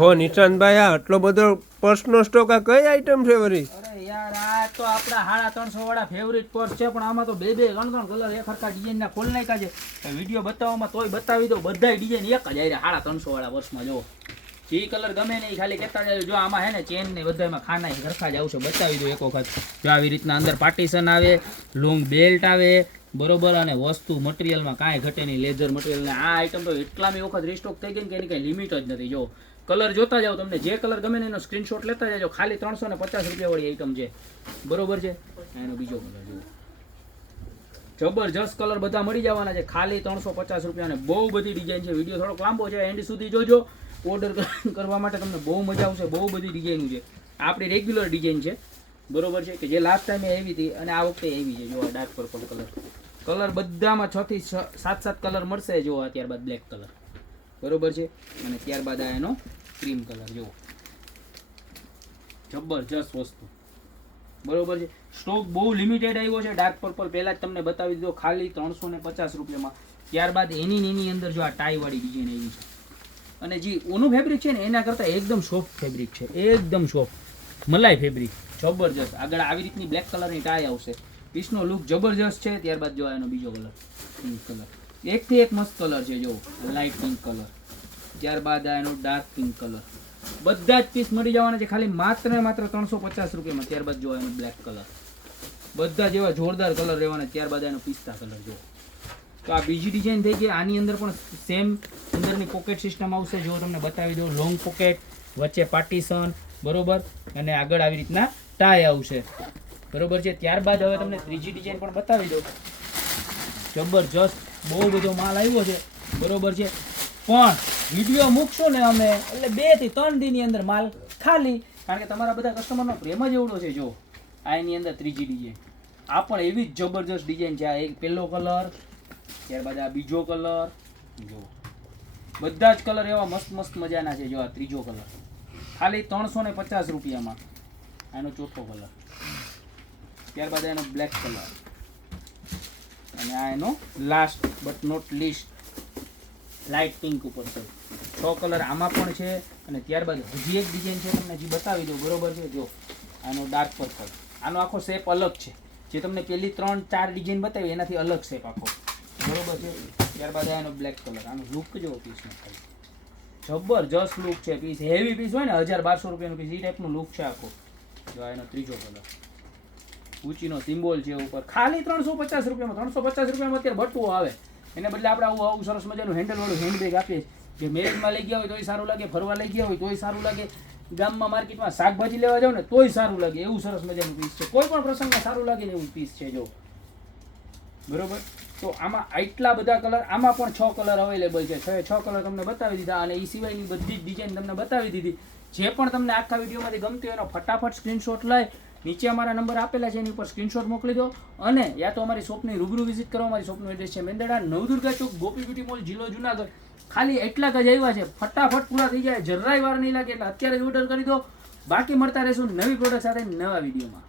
હો નિશાંતભાઈ આ આટલો બધો પર્સનો સ્ટોક આ કઈ આઈટમ છે વરી અરે યાર, આ તો આપણા સાડા ત્રણસો વાળા ફેવરિટ પર્સ છે, પણ આમાં તો બે બે, ત્રણ ત્રણ કલર એક હરખા ડિઝાઇન ના ખોલ નાખ્યા છે. વીડિયો બતાવવામાં તોય બતાવી દો બધાય ડિઝાઇન એક જ આવી સાડા ત્રણસો વાળા વર્ષમાં જો જે કલર ગમે નહીં ખાલી કહેતા જાય, જો આમાં હે ને ચેન ને બધામાં ખાના ય સરખા જ આવશે, બતાવી દો એક વખત. જો આવી રીતના અંદર પાર્ટીશન આવે લોંગ બેલ્ટ આવે બરોબર અને વસ્તુ મટીરિયલમાં કાંઈ ઘટે નહીં. લેધર મટીરિયલને આ આઈટમ તો એટલામી વખત રીસ્ટોક થઈ ગઈ કે એની કંઈ લિમિટ જ નથી. જો કલર જોતા જાઓ તમને. જે કલર ગમે ને એનો સ્ક્રીનશોટ લેતા જાજો. ખાલી ત્રણસો ને પચાસ રૂપિયા વાળી આઈટમ છે. બરોબર છે? એનો બીજો કલર જુઓ. જબરજસ્ત કલર બધા મળી જવાના છે. ખાલી ત્રણસો પચાસ રૂપિયા અને બહુ બધી ડિઝાઇન છે. વીડિયો થોડોક લાંબો છે. એન્ડ સુધી જોજો. ઓર્ડર કરવા માટે તમને બહુ મજા આવશે. બહુ બધી ડિઝાઇન છે. આપણી રેગ્યુલર ડિઝાઇન છે. બરોબર છે? કે જે લાસ્ટ ટાઈમે આવી હતી અને આ વખતે આવી છે. જો ડાર્ક પર્પલ કલર કલર બધામાં છ થી સાત સાત કલર મળશે જુઓ ત્યારબાદ બ્લેક કલર. બરોબર છે? અને ત્યારબાદ આ એનો ક્રીમ કલર, જુઓ. જબરજસ્ત વસ્તુ. બરોબર છે? સ્ટોક બહુ લિમિટેડ આવ્યો છે. ડાર્ક પર્પલ પહેલાં જ તમને બતાવી દીધો, ખાલી ત્રણસો ને પચાસ રૂપિયામાં. ત્યારબાદ એની એની અંદર જો આ ટાઈવાળી ડિઝાઇન આવી છે. અને જે ઓનું ફેબ્રિક છે ને, એના કરતાં એકદમ સોફ્ટ ફેબ્રિક છે. એકદમ સોફ્ટ મલાઈ ફેબ્રિક જબરજસ્ત. આગળ આવી રીતની બ્લેક કલરની ટાઈ આવશે. પીસનો લુક જબરજસ્ત છે, ત્યારબાદ જો એનો બીજો કલર પિંક કલર એકથી એક મસ્ત કલર છે, જો લાઇટ પિંક કલર ત્યારબાદ આ એનો ડાર્ક પિંક કલર બધા જ પીસ મળી જવાના છે, ખાલી માત્ર ને માત્ર ત્રણસો પચાસ રૂપિયામાં. ત્યારબાદ જો એનો બ્લેક કલર બધા જેવા જોરદાર કલર રહેવાના, ત્યારબાદ એનો પિસ્તા કલર જો. તો આ બીજી ડિઝાઇન થઈ ગઈ, આની અંદર પણ સેમ અંદરની પોકેટ સિસ્ટમ આવશે. જો તમને બતાવી દઉં લોંગ પોકેટ વચ્ચે પાર્ટીશન બરોબર? અને આગળ આવી રીતના ટાઈ આવશે. બરોબર છે? ત્યારબાદ હવે તમને ત્રીજી ડિઝાઇન પણ બતાવી દઉં. જબરજસ્ત બહુ બધો માલ આવ્યો છે. બરોબર છે? પણ વીડિયો મૂકશો ને અમે, એટલે બેથી ત્રણ દિનની અંદર માલ ખાલી. કારણ કે તમારા બધા કસ્ટમરનો પ્રેમ જ એવડો છે, જો. આ એની અંદર ત્રીજી ડિઝાઇન આ પણ એવી જ જબરજસ્ત ડિઝાઇન છે. આ એક પહેલો કલર ત્યારબાદ આ બીજો કલર જો. બધા જ કલર એવા મસ્ત મસ્ત મજાના છે, જો આ ત્રીજો કલર ખાલી ત્રણસો ને પચાસ રૂપિયામાં. આનો ચોથો કલર ત્યારબાદ એનો બ્લેક કલર અને આ એનો last but not least light pink ઉપર છે. છ કલર આમાં પણ છે અને ત્યારબાદ હજી એક ડિઝાઇન છે તમને હજી બતાવી દઉં. બરોબર છે? જો, આનો ડાર્ક પર્પલ આનો આખો શેપ અલગ છે. જે તમને પેલી ત્રણ ચાર ડિઝાઇન બતાવી, એનાથી અલગ શેપ આખો. બરોબર છે? ત્યારબાદ આ એનો બ્લેક કલર આનો લુક જો પીસનો જબરજસ્ત લુક છે. પીસ હેવી પીસ હોય ને, હજાર બારસો રૂપિયાનું પીસ એ ટાઈપનું લુક છે આખો. જો આ એનો ત્રીજો કલર ઊંચીનો સિમ્બોલ છે ઉપર. ખાલી ત્રણસો પચાસ રૂપિયામાં, ત્રણસો પચાસ રૂપિયામાં અત્યારે બટવો આવે. એને બદલે આપણે આવું આવું સરસ મજાનું હેન્ડલવાળું હેન્ડબેગ આપીએ. જે મેરેજમાં લઈ ગયા હોય તોય સારું લાગે, ફરવા લઈ ગયા હોય તોય સારું લાગે. ગામમાં માર્કેટમાં શાકભાજી લેવા જાવ ને તોય સારું લાગે. એવું સરસ મજાનું પીસ છે. કોઈ પણ પ્રસંગમાં સારું લાગે ને એવું પીસ છે જો. બરોબર? તો આમાં આટલા બધા કલર આમાં પણ છ કલર અવેલેબલ છે. છ છ કલર તમને બતાવી દીધા અને એ સિવાયની બધી જ ડિઝાઇન તમને બતાવી દીધી. જે પણ તમને આખા વિડીયોમાંથી ગમતી હોય એનો ફટાફટ સ્ક્રીનશોટ લઈ નીચે અમારા નંબર આપેલા છે, એની ઉપર સ્ક્રીનશોટ મોકલી દો. અને યા તો અમારી શોપની રૂબરૂ વિઝિટ કરો, અમારી શોપનું એડ્રેસ છે મેંદડા, નવદુર્ગા ચોક, ગોપી બ્યુટી મોલ, જિલ્લો જુનાગઢ. ખાલી એટલા જ આવ્યા છે, ફટાફટ પૂરા થઈ જાય, જરાય વાર નહીં લાગે, એટલે અત્યારે ઓર્ડર કરી દો. બાકી મળતા રહેશું નવી પ્રોડક્ટ સાથે નવા વિડીયોમાં.